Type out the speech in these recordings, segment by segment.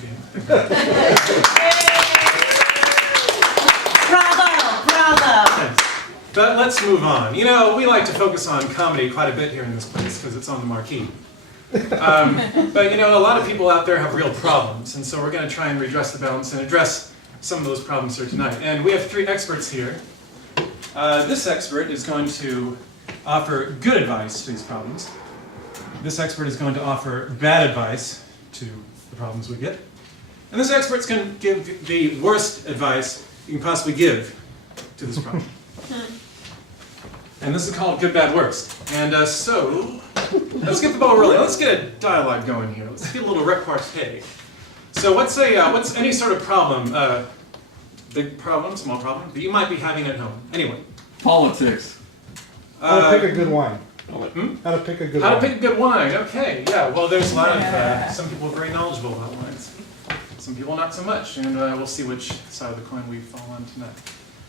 game. Bravo, bravo. Thanks. But let's move on. You know, we like to focus on comedy quite a bit here in this place because it's on the marquee. But you know, a lot of people out there have real problems, and so we're going to try and redress the balance and address some of those problems here tonight. And we have three experts here. This expert is going to offer good advice to these problems. This expert is going to offer bad advice to the problems we get. And this expert's going to give the worst advice you can possibly give to this problem. And this is called good, bad, worst. And so, let's get the ball rolling. Let's get a dialogue going here. Let's get a little repartee. So what's any sort of problem, big problem, small problem, that you might be having at home? Anyway. Politics. How to pick a good wine. Hmm? How to pick a good How wine. to pick a good wine, okay. Yeah, well there's a lot of, some people are very knowledgeable about wines. Some people not so much, and we'll see which side of the coin we fall on tonight.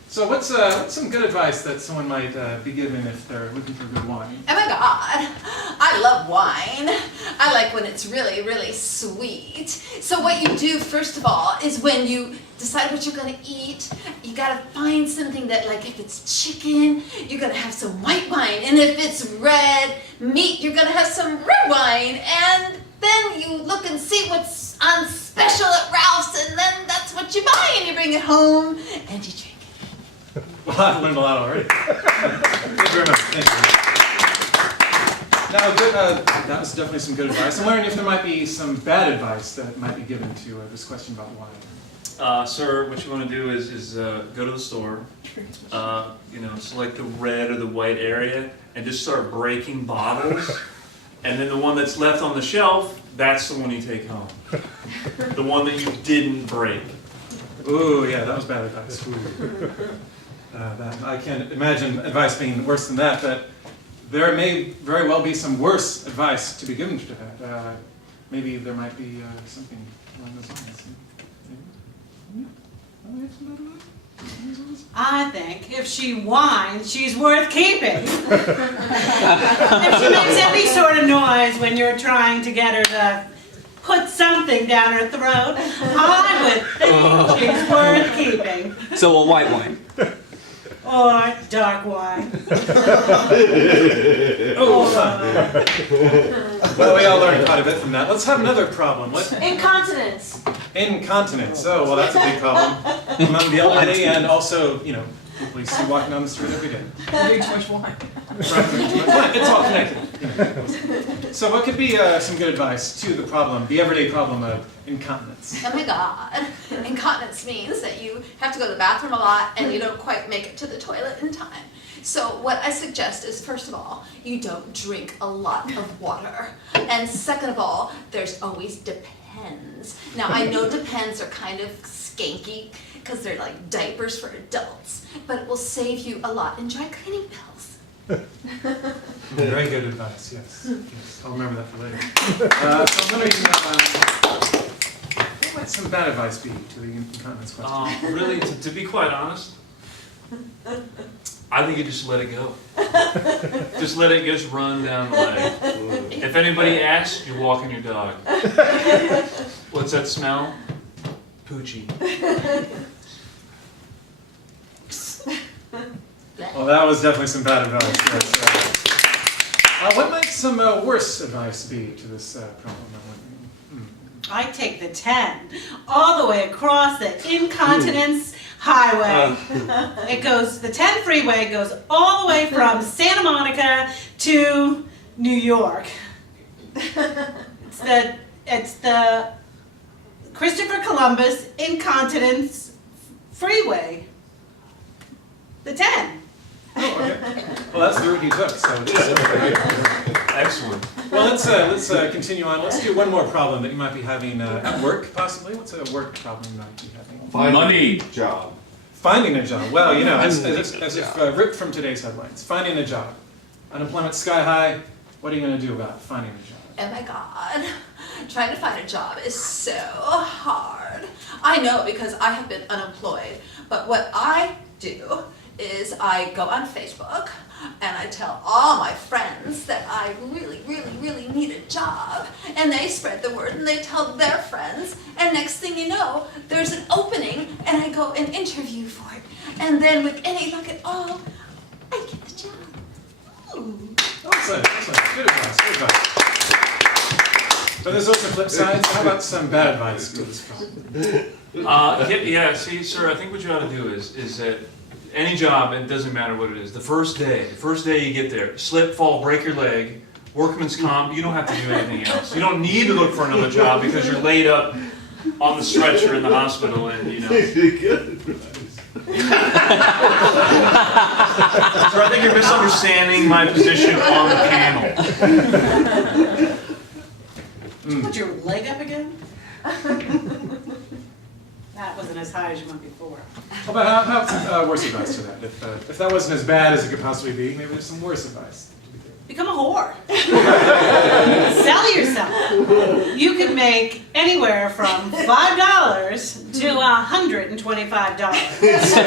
So what's some good advice that someone might be given if they're looking for good wine? Oh my God, I love wine. I like when it's really, really sweet. So what you do first of all is when you decide what you're gonna eat, you gotta find something that, like if it's chicken, you're gonna have some white wine. And if it's red meat, you're gonna have some red wine. And then you look and see what's on special at Ralph's, and then that's what you buy, and you bring it home and you drink. Well, I've learned a lot already. Thank you very much. Thank you. Now, that was definitely some good advice. I'm wondering if there might be some bad advice that might be given to this question about wine. Sir, what you want to do is go to the store, select the red or the white area, and just start breaking bottles. And then the one that's left on the shelf, that's the one you take home. The one that you didn't break. Ooh, yeah, that was bad advice. I can't imagine advice being worse than that, but there may very well be some worse advice to be given to that. Maybe there might be something along those lines. I think if she whines, she's worth keeping. If she makes any sort of noise when you're trying to get her to put something down her throat, I would think she's worth keeping. So a white wine. Or dark wine. Well, we all learned quite a bit from that. Let's have another problem. Incontinence. Incontinence. Oh, well, that's a big problem among the elderly and also, you know, people you see walking down the street every day. Drink too much wine. It's all connected. So what could be some good advice to the problem, the everyday problem of incontinence? Oh my God. Incontinence means that you have to go to the bathroom a lot and you don't quite make it to the toilet in time. So what I suggest is, first of all, you don't drink a lot of water. And second of all, there's always Depends. Now I know Depends are kind of skanky because they're like diapers for adults, but it will save you a lot in dry cleaning pills. Very good advice, yes. Yes. I'll remember that for later. So I'm wondering, what might some bad advice be to the incontinence question? Really, to be quite honest, I think you just let it go. Just let it just run down the leg. If anybody asks, you're walking your dog. What's that smell? Poochie. Well, that was definitely some bad advice. Yes. What might some worse advice be to this problem? I take the 10 all the way across the incontinence highway. The 10 freeway goes all the way from Santa Monica to New York. It's the Christopher Columbus Incontinence Freeway. The 10. Oh, okay. Well, that's the route he took, so it is. Excellent. Well, let's continue on. Let's do one more problem that you might be having at work, possibly. What's a work problem you might be having? Money. Job. Finding a job. Well, you know, as if ripped from today's headlines. Finding a job. Unemployment sky high. What are you going to do about finding a job? Oh my God, trying to find a job is so hard. I know because I have been unemployed, but what I do is I go on Facebook, and I tell all my friends that I really need a job, and they spread the word and they tell their friends, and next thing you know, there's an opening and I go and interview for it. And then with any luck at all, I get the job. Ooh. Excellent, excellent. Good advice, good advice. But there's also flip sides. How about some bad advice to this problem? See, sir, I think what you ought to do is that any job, it doesn't matter what it is, the first day you get there, slip, fall, break your leg, workman's comp, you don't have to do anything else. You don't need to look for another job because you're laid up on the stretcher in the hospital and, you know. So I think you're misunderstanding my position on the panel. Did you put your leg up again? That wasn't as high as you went before. How about worse advice to that? If that wasn't as bad as it could possibly be, maybe there's some worse advice. Become a whore. Sell yourself. You could make anywhere from $5 to $125,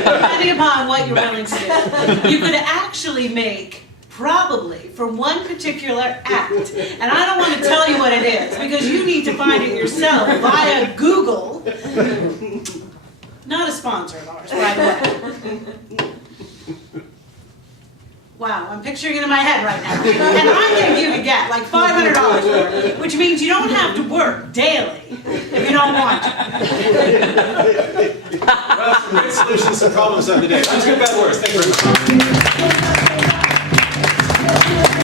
depending upon what you're willing to do. You could actually make probably for one particular act, and I don't want to tell you what it is because you need to find it yourself via Google. Not a sponsor of ours, by the way. Wow, I'm picturing it in my head right now. And I'm going to give you a get, like $500 for it, which means you don't have to work daily if you don't want to. Well, some great solutions to problems of the day. Let's get bad worse. Thank you very much.